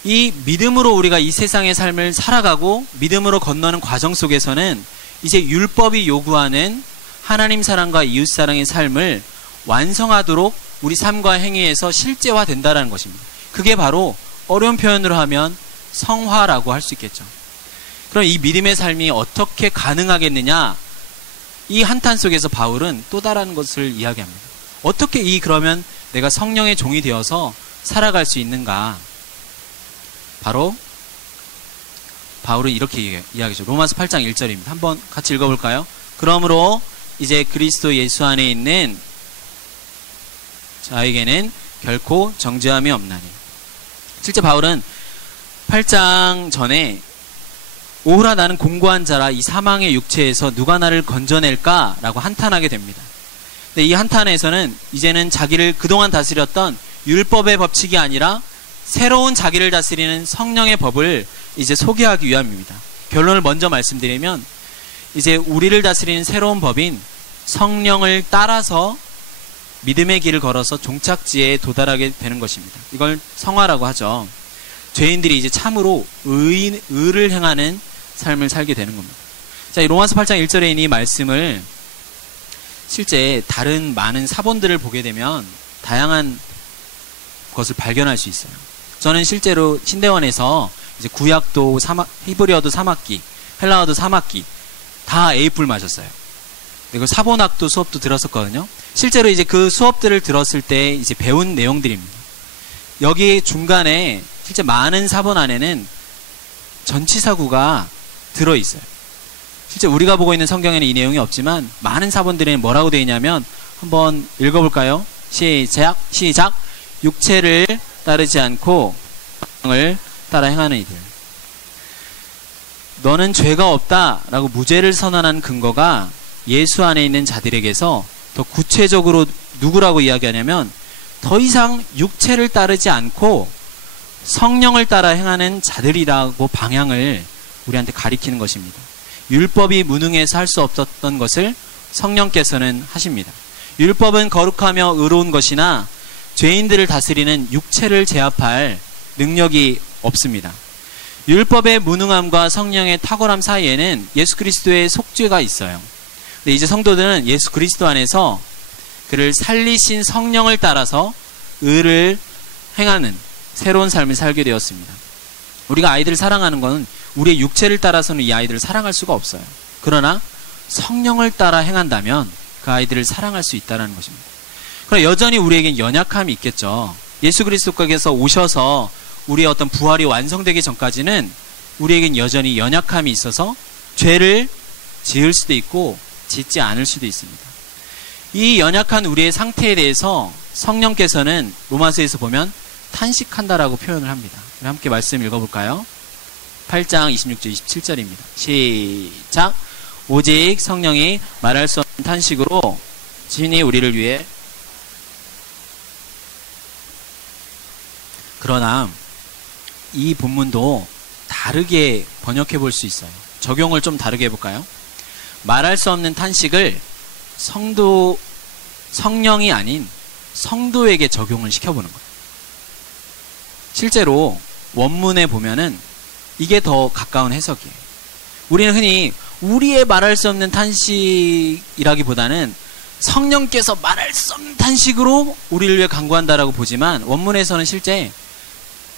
이 믿음으로 우리가 이 세상의 삶을 살아가고 믿음으로 건너는 과정 속에서는 이제 율법이 요구하는 하나님 사랑과 이웃 사랑의 삶을 완성하도록 우리 삶과 행위에서 실제화된다는 것입니다. 그게 바로 어려운 표현으로 하면 성화라고 할 수 있겠죠. 그럼 이 믿음의 삶이 어떻게 가능하겠느냐? 이 한탄 속에서 바울은 또 다른 것을 이야기합니다. 어떻게 그러면 내가 성령의 종이 되어서 살아갈 수 있는가? 바로 바울은 이렇게 이야기하죠. 로마서 8장 1절입니다. 한번 같이 읽어볼까요? 그러므로 이제 그리스도 예수 안에 있는 자에게는 결코 정죄함이 없나니. 실제 바울은 8장 전에 오호라 나는 공고한 자라 이 사망의 육체에서 누가 나를 건져낼까? 라고 한탄하게 됩니다. 근데 이 한탄에서는 이제는 자기를 그동안 다스렸던 율법의 법칙이 아니라 새로운 자기를 다스리는 성령의 법을 이제 소개하기 위함입니다. 결론을 먼저 말씀드리면 이제 우리를 다스리는 새로운 법인 성령을 따라서 믿음의 길을 걸어서 종착지에 도달하게 되는 것입니다. 이걸 성화라고 하죠. 죄인들이 이제 참으로 의를 행하는 삶을 살게 되는 겁니다. 자, 이 로마서 8장 1절에 있는 이 말씀을 실제 다른 많은 사본들을 보게 되면 다양한 것을 발견할 수 있어요. 저는 실제로 신대원에서 이제 구약도 히브리어도 3학기, 헬라어도 3학기 다 A뿔 맞았어요. 그리고 사본학도 수업도 들었었거든요. 실제로 이제 그 수업들을 들었을 때 이제 배운 내용들입니다. 여기 중간에 실제 많은 사본 안에는 전치사구가 들어있어요. 실제 우리가 보고 있는 성경에는 이 내용이 없지만 많은 사본들에는 뭐라고 되어 있냐면 한번 읽어볼까요? 시작. 육체를 따르지 않고 성령을 따라 행하는 이들. 너는 죄가 없다라고 무죄를 선언한 근거가 예수 안에 있는 자들에게서 더 구체적으로 누구라고 이야기하냐면 더 이상 육체를 따르지 않고 성령을 따라 행하는 자들이라고 방향을 우리한테 가리키는 것입니다. 율법이 무능해서 할 수 없었던 것을 성령께서는 하십니다. 율법은 거룩하며 의로운 것이나 죄인들을 다스리는 육체를 제압할 능력이 없습니다. 율법의 무능함과 성령의 탁월함 사이에는 예수 그리스도의 속죄가 있어요. 근데 이제 성도들은 예수 그리스도 안에서 그를 살리신 성령을 따라서 의를 행하는 새로운 삶을 살게 되었습니다. 우리가 아이들을 사랑하는 것은 우리의 육체를 따라서는 이 아이들을 사랑할 수가 없어요. 그러나 성령을 따라 행한다면 그 아이들을 사랑할 수 있다는 것입니다. 그러나 여전히 우리에겐 연약함이 있겠죠. 예수 그리스도께서 오셔서 우리의 어떤 부활이 완성되기 전까지는 우리에겐 여전히 연약함이 있어서 죄를 지을 수도 있고 짓지 않을 수도 있습니다. 이 연약한 우리의 상태에 대해서 성령께서는 로마서에서 보면 탄식한다라고 표현을 합니다. 함께 말씀 읽어볼까요? 8장 26절 27절입니다. 시작. 오직 성령이 말할 수 없는 탄식으로 친히 우리를 위해. 그러나 이 본문도 다르게 번역해 볼 수 있어요. 적용을 좀 다르게 해볼까요? 말할 수 없는 탄식을 성령이 아닌 성도에게 적용을 시켜보는 거예요. 실제로 원문에 보면은 이게 더 가까운 해석이에요. 우리는 흔히 우리의 말할 수 없는 탄식이라기보다는 성령께서 말할 수 없는 탄식으로 우리를 위해 간구한다라고 보지만 원문에서는 실제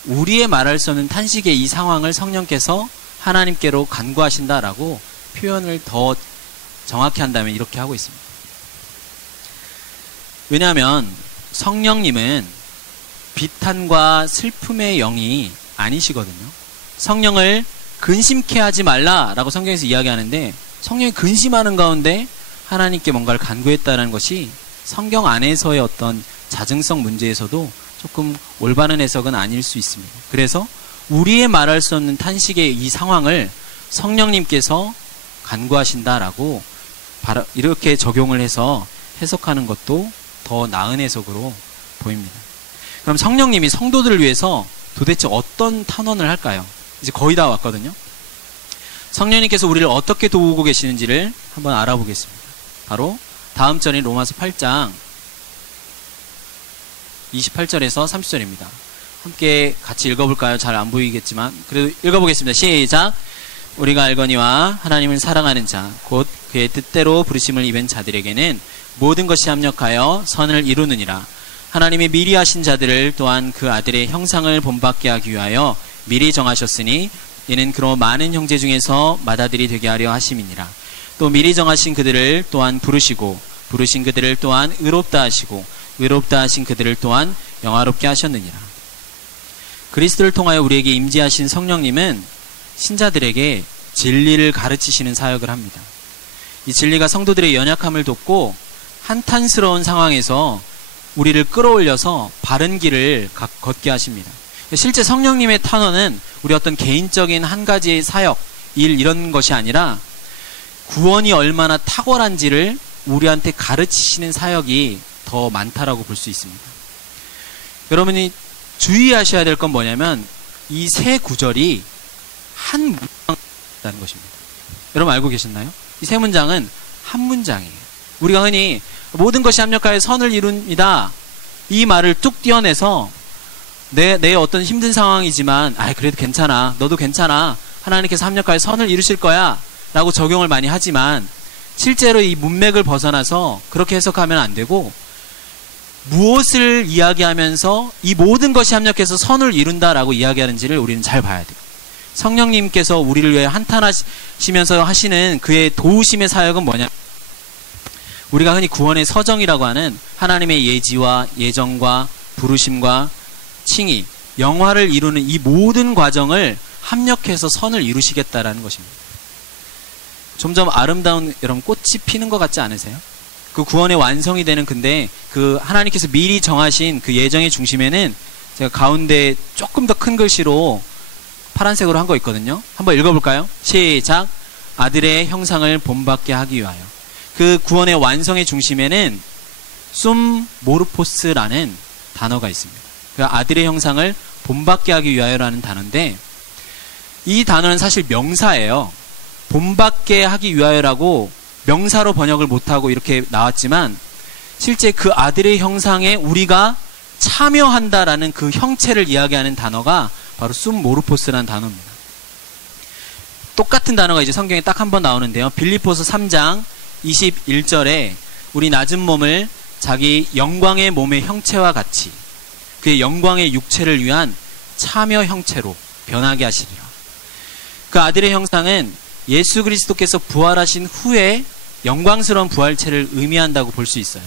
우리의 말할 수 없는 탄식의 이 상황을 성령께서 하나님께로 간구하신다라고 표현을 더 정확히 한다면 이렇게 하고 있습니다. 왜냐하면 성령님은 비탄과 슬픔의 영이 아니시거든요. 성령을 근심케 하지 말라라고 성경에서 이야기하는데 성령이 근심하는 가운데 하나님께 뭔가를 간구했다는 것이 성경 안에서의 어떤 자증성 문제에서도 조금 올바른 해석은 아닐 수 있습니다. 그래서 우리의 말할 수 없는 탄식의 이 상황을 성령님께서 간구하신다라고 이렇게 적용을 해서 해석하는 것도 더 나은 해석으로 보입니다. 그럼 성령님이 성도들을 위해서 도대체 어떤 탄원을 할까요? 이제 거의 다 왔거든요. 성령님께서 우리를 어떻게 도우고 계시는지를 한번 알아보겠습니다. 바로 다음 절인 로마서 8장 28절에서 30절입니다. 함께 같이 읽어볼까요? 잘 안 보이겠지만 그래도 읽어보겠습니다. 시작. 우리가 알거니와 하나님을 사랑하는 자 곧 그의 뜻대로 부르심을 입은 자들에게는 모든 것이 합력하여 선을 이루느니라. 하나님이 미리 하신 자들을 또한 그 아들의 형상을 본받게 하기 위하여 미리 정하셨으니 이는 그로 많은 형제 중에서 맏아들이 되게 하려 하심이니라. 또 미리 정하신 그들을 또한 부르시고 부르신 그들을 또한 의롭다 하시고 의롭다 하신 그들을 또한 영화롭게 하셨느니라. 그리스도를 통하여 우리에게 임재하신 성령님은 신자들에게 진리를 가르치시는 사역을 합니다. 이 진리가 성도들의 연약함을 돕고 한탄스러운 상황에서 우리를 끌어올려서 바른 길을 걷게 하십니다. 실제 성령님의 탄원은 우리 어떤 개인적인 한 가지의 사역, 일 이런 것이 아니라 구원이 얼마나 탁월한지를 우리한테 가르치시는 사역이 더 많다라고 볼 수 있습니다. 여러분이 주의하셔야 될 건 뭐냐면 이 세 구절이 한 문장이라는 것입니다. 여러분 알고 계셨나요? 이 세 문장은 한 문장이에요. 우리가 흔히 모든 것이 합력하여 선을 이룹니다. 이 말을 뚝 떼어내서 내 어떤 힘든 상황이지만 그래도 괜찮아. 너도 괜찮아. 하나님께서 합력하여 선을 이루실 거야. 라고 적용을 많이 하지만 실제로 이 문맥을 벗어나서 그렇게 해석하면 안 되고 무엇을 이야기하면서 이 모든 것이 합력해서 선을 이룬다라고 이야기하는지를 우리는 잘 봐야 돼요. 성령님께서 우리를 위해 한탄하시면서 하시는 그의 도우심의 사역은 뭐냐? 우리가 흔히 구원의 서정이라고 하는 하나님의 예지와 예정과 부르심과 칭의, 영화를 이루는 이 모든 과정을 합력해서 선을 이루시겠다라는 것입니다. 점점 아름다운 여러분 꽃이 피는 것 같지 않으세요? 그 구원의 완성이 되는 근데 그 하나님께서 미리 정하신 그 예정의 중심에는 제가 가운데 조금 더 큰 글씨로 파란색으로 한 거 있거든요. 한번 읽어볼까요? 시작. 아들의 형상을 본받게 하기 위하여. 그 구원의 완성의 중심에는 숨모르포스라는 단어가 있습니다. 그 아들의 형상을 본받게 하기 위하여라는 단어인데 이 단어는 사실 명사예요. 본받게 하기 위하여라고 명사로 번역을 못하고 이렇게 나왔지만 실제 그 아들의 형상에 우리가 참여한다라는 그 형체를 이야기하는 단어가 바로 숨모르포스라는 단어입니다. 똑같은 단어가 이제 성경에 딱 한 번 나오는데요. 빌립보서 3장 21절에 우리 낮은 몸을 자기 영광의 몸의 형체와 같이 그의 영광의 육체를 위한 참여 형체로 변하게 하시리라. 그 아들의 형상은 예수 그리스도께서 부활하신 후에 영광스러운 부활체를 의미한다고 볼 수 있어요.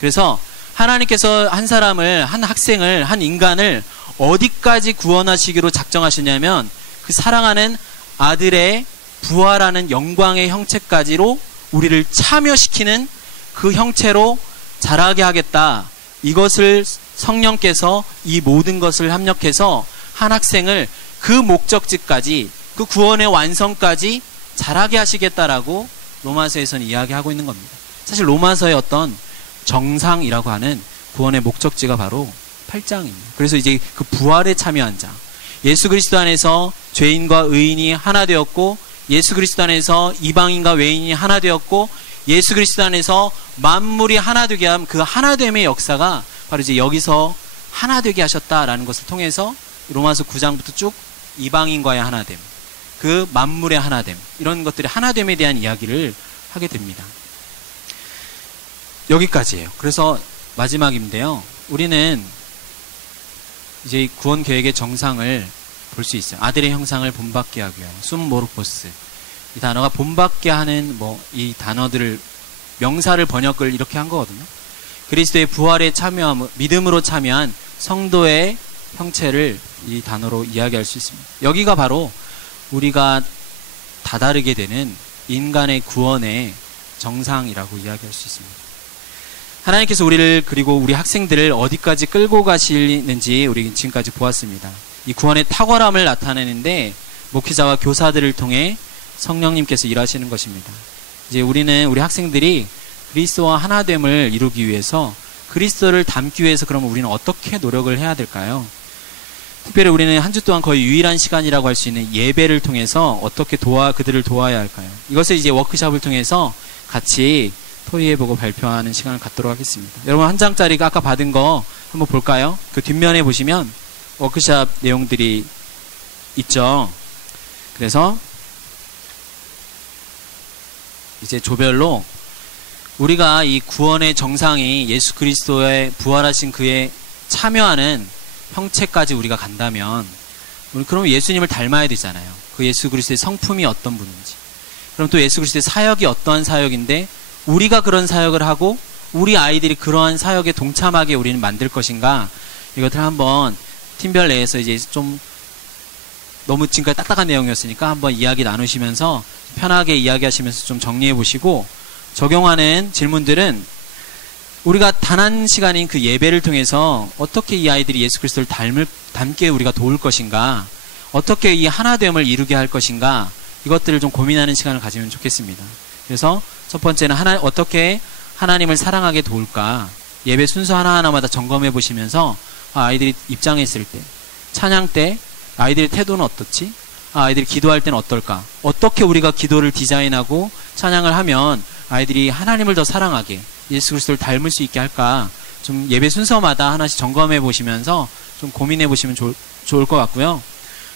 그래서 하나님께서 한 사람을, 한 학생을, 한 인간을 어디까지 구원하시기로 작정하셨냐면 그 사랑하는 아들의 부활하는 영광의 형체까지로 우리를 참여시키는 그 형체로 자라게 하겠다. 이것을 성령께서 이 모든 것을 합력해서 한 학생을 그 목적지까지, 그 구원의 완성까지 자라게 하시겠다라고 로마서에서는 이야기하고 있는 겁니다. 사실 로마서의 어떤 정상이라고 하는 구원의 목적지가 바로 8장입니다. 그래서 이제 그 부활에 참여한 자, 예수 그리스도 안에서 죄인과 의인이 하나 되었고, 예수 그리스도 안에서 이방인과 외인이 하나 되었고, 예수 그리스도 안에서 만물이 하나 되게 함, 그 하나됨의 역사가 바로 이제 여기서 하나 되게 하셨다라는 것을 통해서 로마서 9장부터 쭉 이방인과의 하나됨, 그 만물의 하나됨, 이런 것들의 하나됨에 대한 이야기를 하게 됩니다. 여기까지예요. 그래서 마지막인데요. 우리는 이제 구원 계획의 정상을 볼 수 있어요. 아들의 형상을 본받게 하기 위하여. 숨모르포스. 이 단어가 본받게 하는 이 단어들을 명사를 번역을 이렇게 한 거거든요. 그리스도의 부활에 참여함, 믿음으로 참여한 성도의 형체를 이 단어로 이야기할 수 있습니다. 여기가 바로 우리가 다다르게 되는 인간의 구원의 정상이라고 이야기할 수 있습니다. 하나님께서 우리를, 그리고 우리 학생들을 어디까지 끌고 가시는지 우리 지금까지 보았습니다. 이 구원의 탁월함을 나타내는데 목회자와 교사들을 통해 성령님께서 일하시는 것입니다. 이제 우리는, 우리 학생들이 그리스도와 하나됨을 이루기 위해서, 그리스도를 닮기 위해서 그러면 우리는 어떻게 노력을 해야 될까요? 특별히 우리는 한 주 동안 거의 유일한 시간이라고 할 수 있는 예배를 통해서 어떻게 그들을 도와야 할까요? 이것을 이제 워크숍을 통해서 같이 토의해보고 발표하는 시간을 갖도록 하겠습니다. 여러분, 한 장짜리가 아까 받은 거 한번 볼까요? 그 뒷면에 보시면 워크숍 내용들이 있죠. 그래서 이제 조별로 우리가 이 구원의 정상이 예수 그리스도의 부활하신 그의 참여하는 형체까지 우리가 간다면, 우리 그럼 예수님을 닮아야 되잖아요. 그 예수 그리스도의 성품이 어떤 분인지. 그럼 또 예수 그리스도의 사역이 어떠한 사역인데 우리가 그런 사역을 하고 우리 아이들이 그러한 사역에 동참하게 우리는 만들 것인가, 이것을 한번 팀별 내에서 이제 좀 너무 지금까지 딱딱한 내용이었으니까 한번 이야기 나누시면서 편하게 이야기하시면서 좀 정리해 보시고, 적용하는 질문들은 우리가 단 한 시간인 그 예배를 통해서 어떻게 이 아이들이 예수 그리스도를 닮게 우리가 도울 것인가, 어떻게 이 하나됨을 이루게 할 것인가, 이것들을 좀 고민하는 시간을 가지면 좋겠습니다. 그래서 첫 번째는 어떻게 하나님을 사랑하게 도울까, 예배 순서 하나하나마다 점검해 보시면서 아이들이 입장했을 때, 찬양 때 아이들의 태도는 어떻지? 아이들이 기도할 때는 어떨까? 어떻게 우리가 기도를 디자인하고 찬양을 하면 아이들이 하나님을 더 사랑하게, 예수 그리스도를 닮을 수 있게 할까? 좀 예배 순서마다 하나씩 점검해 보시면서 좀 고민해 보시면 좋을 것 같고요.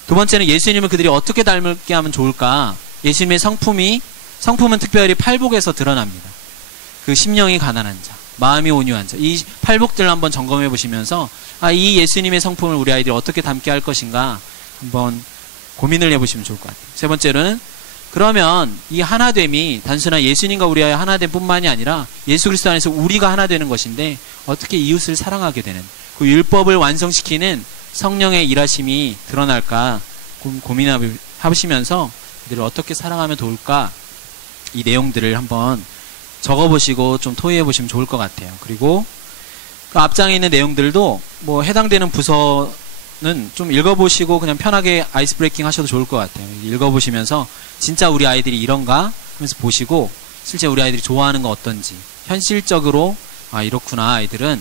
두 번째는 예수님을 그들이 어떻게 닮게 하면 좋을까? 예수님의 성품은 특별히 팔복에서 드러납니다. 그 심령이 가난한 자, 마음이 온유한 자, 이 팔복들을 한번 점검해 보시면서 이 예수님의 성품을 우리 아이들이 어떻게 닮게 할 것인가 한번 고민을 해보시면 좋을 것 같아요. 세 번째로는, 그러면 이 하나됨이 단순한 예수님과 우리의 하나됨 뿐만이 아니라 예수 그리스도 안에서 우리가 하나 되는 것인데 어떻게 이웃을 사랑하게 되는, 그 율법을 완성시키는 성령의 일하심이 드러날까 고민하시면서 그들을 어떻게 사랑하면 좋을까, 이 내용들을 한번 적어보시고 좀 토의해보시면 좋을 것 같아요. 그리고 그 앞장에 있는 내용들도 해당되는 부서는 좀 읽어보시고 그냥 편하게 아이스 브레이킹 하셔도 좋을 것 같아요. 읽어보시면서 진짜 우리 아이들이 이런가 하면서 보시고, 실제 우리 아이들이 좋아하는 거 어떤지, 현실적으로 이렇구나 아이들은.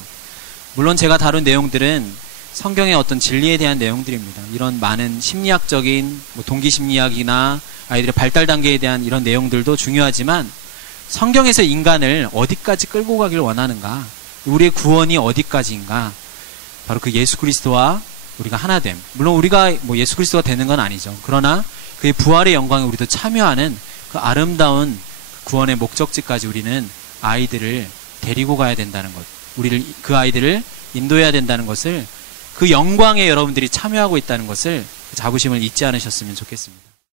물론 제가 다룬 내용들은 성경의 어떤 진리에 대한 내용들입니다. 이런 많은 심리학적인 동기 심리학이나 아이들의 발달 단계에 대한 이런 내용들도 중요하지만, 성경에서 인간을 어디까지 끌고 가길 원하는가, 우리의 구원이 어디까지인가, 바로 그 예수 그리스도와 우리가 하나됨. 물론 우리가 뭐 예수 그리스도가 되는 건 아니죠. 그러나 그의 부활의 영광에 우리도 참여하는 그 아름다운 구원의 목적지까지 우리는 아이들을 데리고 가야 된다는 것. 그 아이들을 인도해야 된다는 것을, 그 영광에 여러분들이 참여하고 있다는 것을, 그 자부심을 잊지 않으셨으면 좋겠습니다.